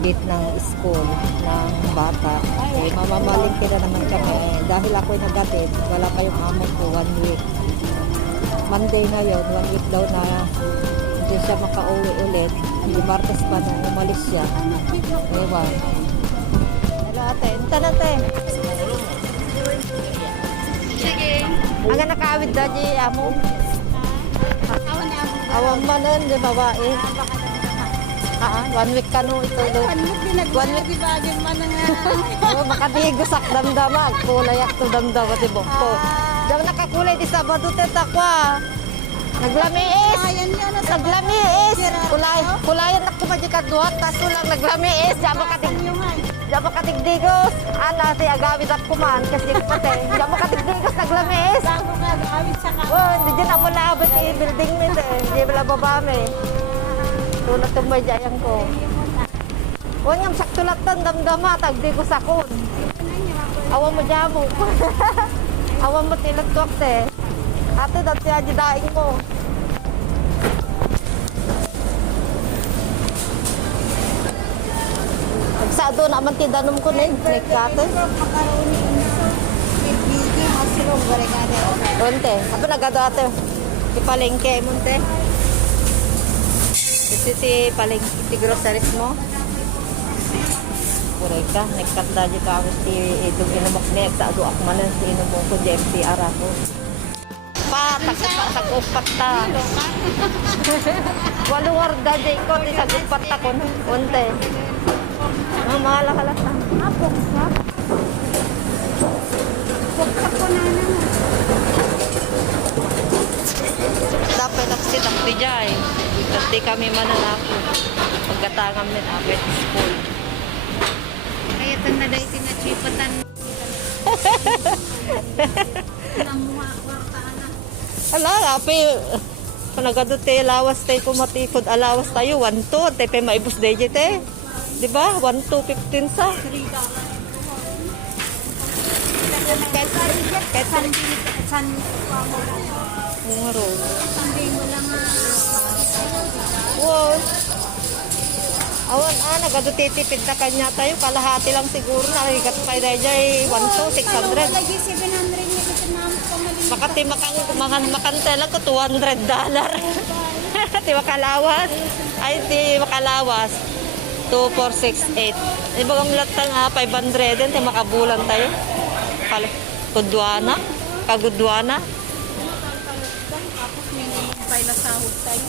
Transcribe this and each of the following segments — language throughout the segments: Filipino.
gate ng school ng bata. Eh, mamamalingki na naman kami. Eh, dahil ako'y nagatid, wala pa yung amo ko 1 week. Monday ngayon, 1 week daw na hindi siya makauwi ulit. Hindi Martes pa nung umalis siya. Ewan. Hello ate, inta na te. Sige. Ang nakawid da di amo. Awang manon di babae. 1 week ka no ito do. 1 week din nagwala di bagay man nga. Oh, makadigosak damdama. Kulay ak to damdama di bokko. Daw nakakulay di Sabado te takwa. Naglamiis. Ayan yan na sa Naglamiis. Kulayan na kumadikadwat. Kaso lang naglamiis. Diyan makatigdigos. Ana, si agawid at kuman. Kasi pati. Diyan makatigdigos. Naglamiis. bago nga awit sa ka. Oh, hindi dyan ako naabot sa building nito eh. Hindi wala babami. Tulad itong may jayang ko. Huwag niyang saktulatan damdama. Tagdigos ako. Awan mo dyan mo. Awan mo tilagtwak eh. Ate, dati aja daing mo. Nagsado naman tidanom ko na nek ate. Makaroni inso. Bigi mushroom gorengan. Ronte, apa nagado ate? Ipalengke mo te. Iti palengke ti groceries mo. Puray ka, nagkanda di ka ako si ito ginamok nek sa ado akmanan si inumong ko di MTR ako. Tagupat ta. Walong orda di ko, di tagupat ta kon. Unte. Ang mga lakalata. Poksak. Poksak ko na na. Dapat nagsitak di jay. Kasi kami mananako. Pagkatangam min apit school. Kaya tan na dai tinachipatan. Namuha kwartaan na. Ala, api. Panagado te lawas te kumatikod alawas tayo 1-2 te pe maibus deje te. Di ba? 1-2-15 sa. Kahit san Ngaro. Sunday mo lang nga. Wow. Awan nagado titipid na kanya tayo kalahati lang siguro nakikat pa deje 1-2 600. Lagi 700 na kita namin pamaling. Makati makantela ko $200. Ti makalawas. Ay ti makalawas. 2468. Ibang latang 500 din ti makabulan tayo. Kudwana, kagudwana. Tapos minimum pala sahod tayo.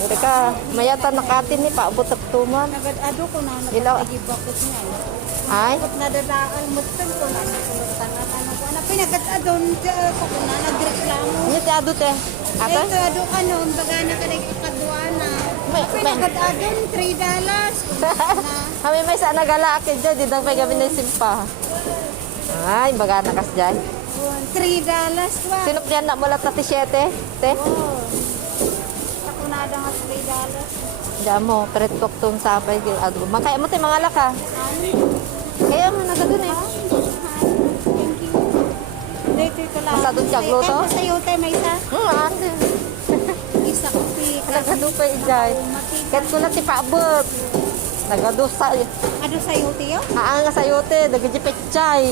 Ito ka, mayata nakatin ni paabot at tuman. Nagad-ado ko na Ilaw. nakapagibakot niya. Ay, Kapag nadadaan mo ko na nakulutan at ano ko. Ano pinagad-adon ko na nagreklamo. hindi ti ado te. Ate? Ito ado ka no, baga na ka nagkakaduana. May- Pinagad-adon, $3. Kami may sana galakid dyan, di daw may gabi na simpa. Ay, baga nakas dyan. $3 ba? Sinop niyan na mula tati 7, te? Oo. Ako na nga $3. Diyan mo, peretok tong sapay. Makaya mo te mga laka. Kaya mo nagadun eh. Thank you. Dito ito lang. Masadot ka, gluto? Kaya sa iyo tayo may isa. Ate. Isa ko Nagado pa ijay. Kat ko na ti paabot. Nagado sa Ano sa iyo tiyo? nga sayote, nagajipet chay.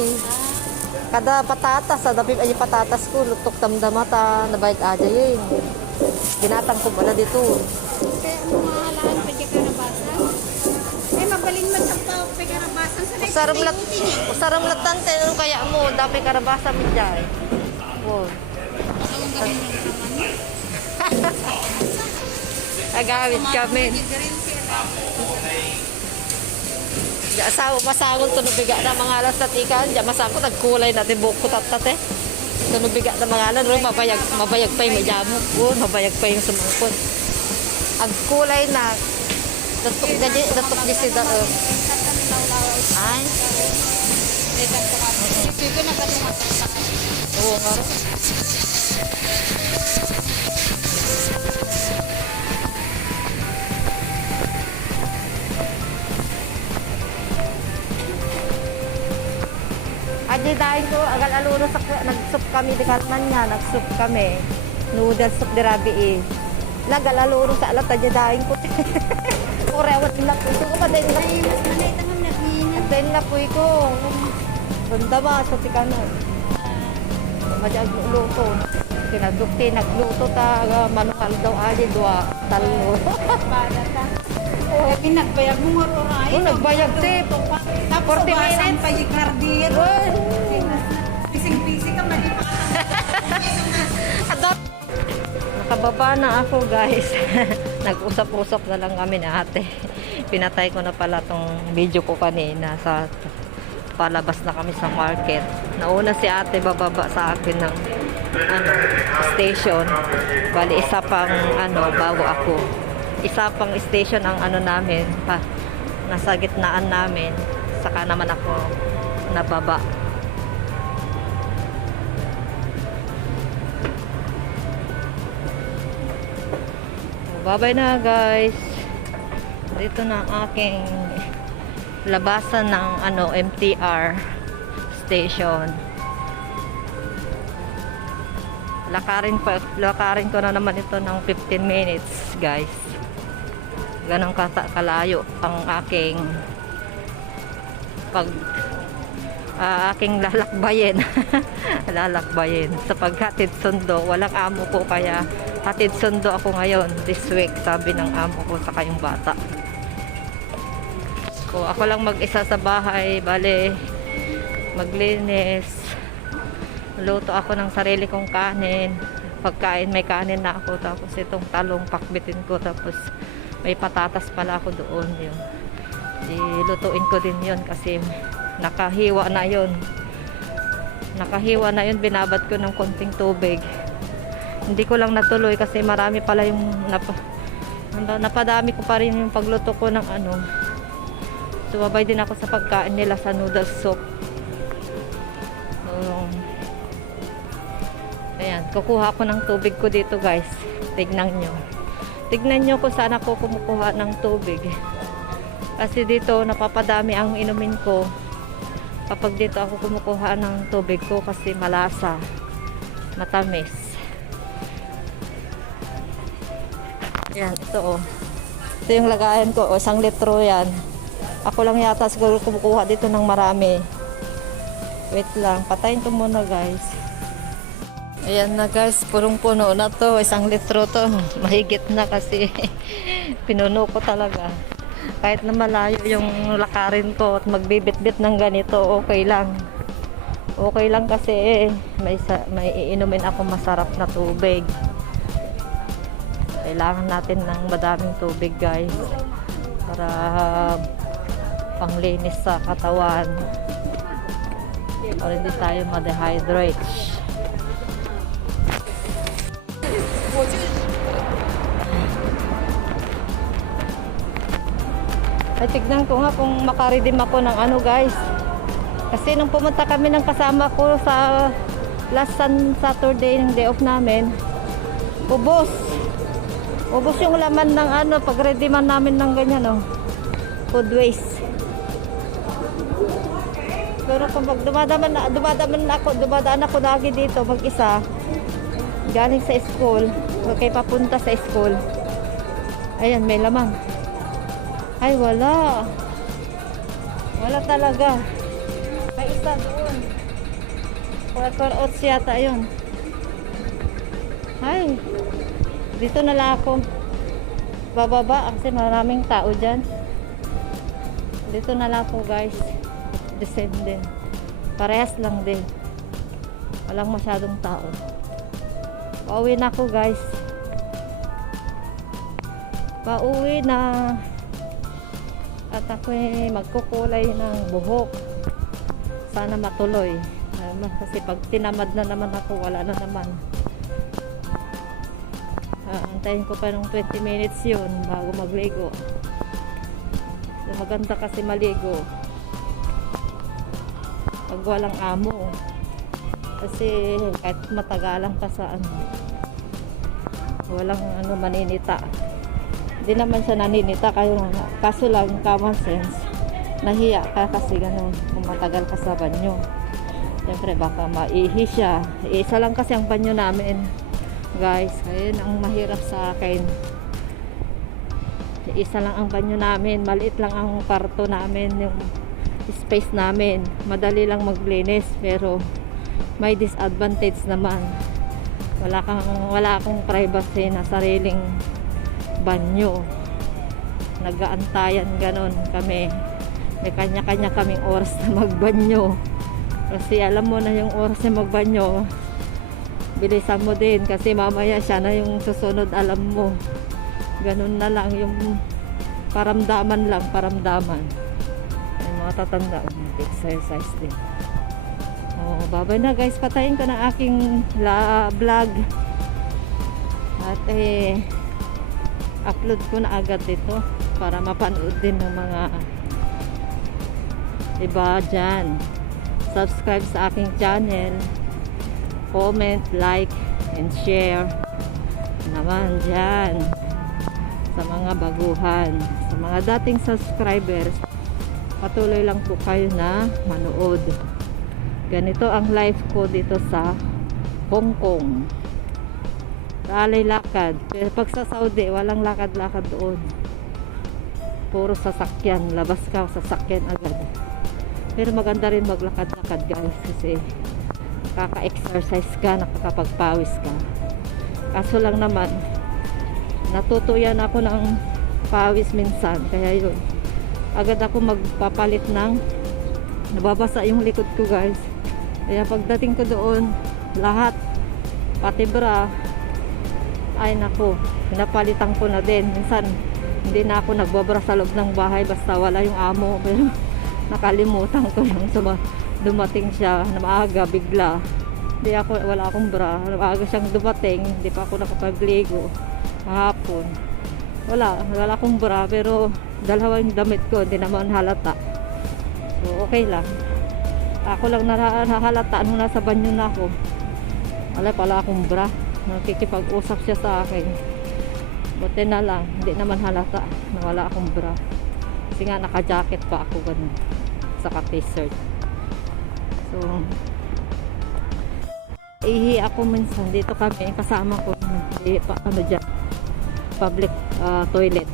Kada patatas, sa dapit ay patatas ko, lutok damdamata, nabayag aja yun. Ginatang ko pala dito. Kaya ano mahalaan pa dyan karabasan? Ay mabalin man sa pao pa karabasan sa Usaram latan te, ano kaya mo, dapit karabasa mi jay. Wow. Agawit kami. Ya asawa masangon to nubiga na mga alas at ikan, ya masangon nagkulay natin buko tatate. To nubiga na mga alas, mabayag pa yung majamo. Oh, mabayag pa yung sumangkot. Ang kulay na datuk di sida. Ay. Ito na ba ito Oo nga. Adi dahil ko, agal aluno sa nagsup kami di kalman niya, nagsup kami. Noodles soup di rabi eh. Nagalaluro sa alat na daing ko. Kurewat na po. Ito ko pa din na. Ay, mas manay tangam na hina. At din na po ko. Banda ba? So, tika na. Madyag luto. Kinadukti, nagluto ta. Manuhal daw ali. Dua, talo. Para ta. Oh, pinagbayag mo nga oray. Oh, nagbayag, Tip. Tapos 40 minutes. pa yung kardir. Pising-pising ka mali pa. Nakababa na ako, guys. Nag-usap-usap na lang kami na ate. Pinatay ko na pala tong video ko kanina sa palabas na kami sa market. Nauna si ate bababa sa akin ng station. Bali, isa pang bago ako. Isa pang station ang namin, nasa gitnaan namin. Saka naman ako nababa. Bye-bye na, guys. Dito na ang aking labasan ng MTR station. Lakarin ko na naman ito ng 15 minutes, guys. Ganong kalayo ang aking aking lalakbayin. Lalakbayin sa paghatid sundo. Walang amo ko, kaya hatid sundo ako ngayon this week, sabi ng amo ko sa kayong bata. So, ako lang mag-isa sa bahay, bale maglinis, luto ako ng sarili kong kanin, pagkain may kanin na ako, tapos itong talong pakbitin ko, tapos may patatas pala ako doon. Yun, ilutuin ko din yun kasi nakahiwa na yun, binabad ko ng konting tubig. Hindi ko lang natuloy kasi marami pala yung napadami ko pa rin yung pagluto ko ng sumabay din ako sa pagkain nila sa noodle soup. Ayan, kukuha ko ng tubig ko dito, guys. Tignan nyo kung saan ako kumukuha ng tubig. Kasi dito napapadami ang inumin ko kapag dito ako kumukuha ng tubig ko kasi malasa, matamis. Yan, ito ito yung lagayan ko, 1 litro yan. Ako lang yata siguro kumukuha dito ng marami. Wait lang, patayin ko muna, guys. Ayan na, guys, punong-puno na to, 1 litro to. Mahigit na kasi pinuno ko talaga. Kahit na malayo yung lakarin ko at magbibit-bit ng ganito, okay lang. Okay lang kasi may iinumin ako masarap na tubig. Kailangan natin ng madaming tubig, guys, para panglinis sa katawan, para hindi tayo ma-dehydrate. Ay, tignan ko nga kung makaridim ako ng guys, kasi nung pumunta kami ng kasama ko sa last Saturday, ng day off namin, ubos yung laman ng pag-redeeman namin ng ganyan, food waste. Pero kapag dumadaan ako lagi dito mag-isa, galing sa school, okay, papunta sa school, ayan, may laman. Ay, wala talaga. May isa doon, 4 oats yata yun. Ay, dito na lang ako bababa kasi maraming tao dyan. Dito na lang ako, guys. The same din, parehas lang din, walang masyadong tao. Pauwi na ako, guys. Pauwi na. At ako magkukulay ng buhok. Sana matuloy. Kasi pag tinamad na naman ako, wala na naman. Antayin ko pa ng 20 minutes yun bago magligo. So, maganda kasi maligo pag walang amo. Kasi kahit matagalan pa sa walang maninita. Hindi naman siya naninita, kaso lang common sense, nahiya ka kasi gano'n kung matagal ka sa banyo. Siyempre baka maihi siya. Isa lang kasi ang banyo namin, Guys, ayun ang mahirap sa akin. Isa lang ang banyo namin, maliit lang ang kwarto namin, yung space namin. Madali lang maglinis pero may disadvantage naman. Wala akong privacy na sariling banyo. Nag-aantayan ganon kami. May kanya-kanya kaming oras na magbanyo. Kasi alam mo na yung oras na magbanyo, bilisan mo din kasi mamaya siya na yung susunod, alam mo. Ganun na lang yung paramdaman lang, paramdaman. Ay, mga tatanda, exercise din. Oh, babay na guys, patayin ko na aking vlog. At upload ko na agad dito para mapanood din ng mga iba dyan. Subscribe sa aking channel, comment, like, and share naman dyan sa mga baguhan. Sa mga dating subscribers, patuloy lang po kayo na manood. Ganito ang life ko dito sa Hong Kong. Alay lakad. Pero pag sa Saudi, walang lakad-lakad doon. Puro sasakyan. Labas ka, sasakyan agad. Pero maganda rin maglakad-lakad guys kasi kaka-exercise ka, nakakapagpawis ka. Kaso lang naman, natutuyan ako ng pawis minsan. Kaya yun, agad ako magpapalit ng nababasa yung likod ko guys. Kaya pagdating ko doon, lahat, pati bra, ay nako, pinapalitan ko na din. Minsan, hindi na ako nagbabra sa loob ng bahay basta wala yung amo. Pero nakalimutan ko yung dumating siya na maaga, bigla. Wala akong bra. Maaga siyang dumating, hindi pa ako nakapagligo. Kahapon. Wala akong bra, pero dalawa yung damit ko, hindi naman halata. So, okay lang. Ako lang nahalata nung nasa banyo na ako. Wala pala akong bra. Nakikipag-usap siya sa akin. Buti na lang, hindi naman halata na wala akong bra. Kasi nga naka-jacket pa ako ganun. Saka t-shirt. So, ihi ako minsan. Dito kami, kasama ko. Dyan, public toilet.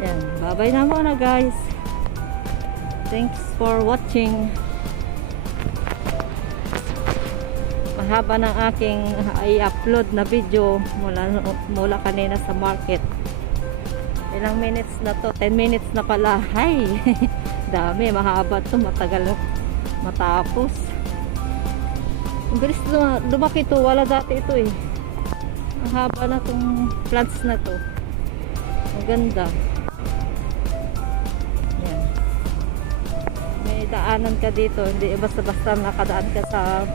Yan, bye-bye na muna guys. Thanks for watching. Mahaba ng aking i-upload na video mula kanina sa market. Ilang minutes na to? 10 minutes na pala. Hay! Dami, mahaba to. Matagal matapos. Ang bilis lumaki to. Wala dati ito eh. Ang haba na tong plants na to. Ang ganda. Yan. May daanan ka dito. Hindi basta-basta nakadaan ka sa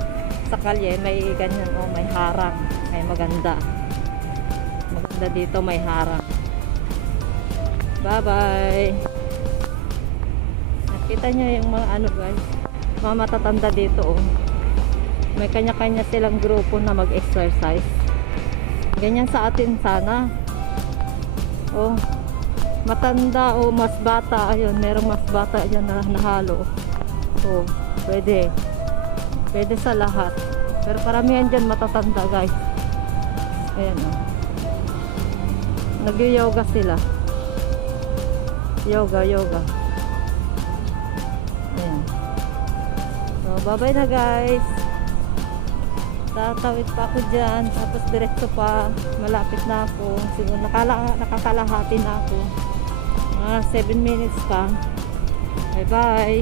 kalye. May ganyan o may harang. Ay maganda. Maganda dito, may harang. Bye bye. Nakita nyo yung mga ano guys, mga matatanda dito oh. May kanya-kanya silang grupo na mag-exercise. Ganyan sa atin sana. Oh, matanda o mas bata, ayun, merong mas bata dyan na nahalo. Oh, pwede sa lahat, pero paramihan dyan matatanda guys. Ayan oh. Nag-yoga sila. Yoga. Ayan. So, bye-bye na guys. Tatawid pa ako dyan. Tapos diretso pa. Malapit na ako. Siguro nakakalahati na ako. Mga 7 minutes pa. Bye-bye.